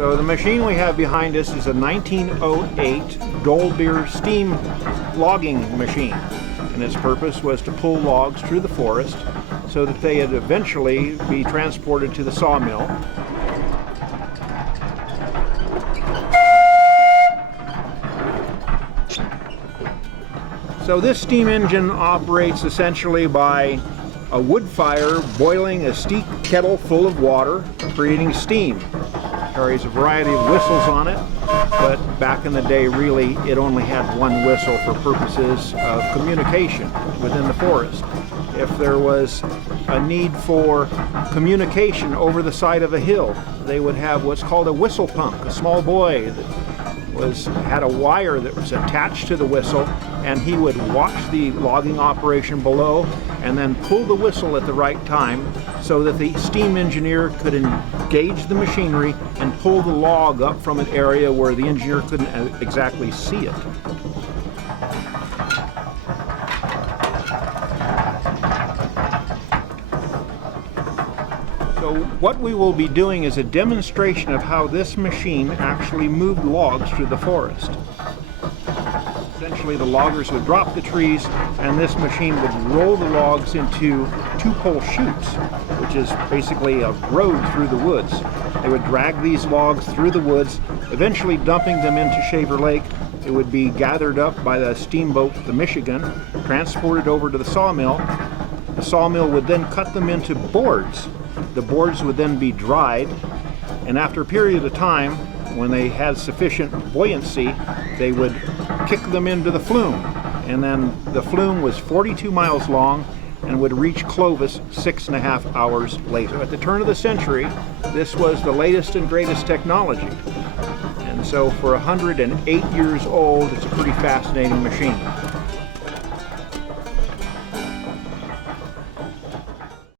So the machine we have behind us is a 1908 Dolbeer steam logging machine, and its purpose was to pull logs through the forest so that they would eventually be transported to the sawmill. So this steam engine operates essentially by a wood fire boiling a steep kettle full of water, creating steam. It carries a variety of whistles on it, but back in the day really it only had one whistle for purposes of communication within the forest. If there was a need for communication over the side of a hill, they would have what's called a whistle punk, a small boy that had a wire that was attached to the whistle, and he would watch the logging operation below and then pull the whistle at the right time so that the steam engineer could engage the machinery and pull the log up from an area where the engineer couldn't exactly see it. So what we will be doing is a demonstration of how this machine actually moved logs through the forest. Essentially, the loggers would drop the trees, and this machine would roll the logs into two-pole chutes, which is basically a road through the woods. They would drag these logs through the woods, eventually dumping them into Shaver Lake. It would be gathered up by the steamboat, the Michigan, transported over to the sawmill. The sawmill would then cut them into boards. The boards would then be dried, and after a period of time, when they had sufficient buoyancy, they would kick them into the flume. And then the flume was 42 miles long and would reach Clovis 6.5 hours later. At the turn of the century, this was the latest and greatest technology. And so for 108 years old, it's a pretty fascinating machine.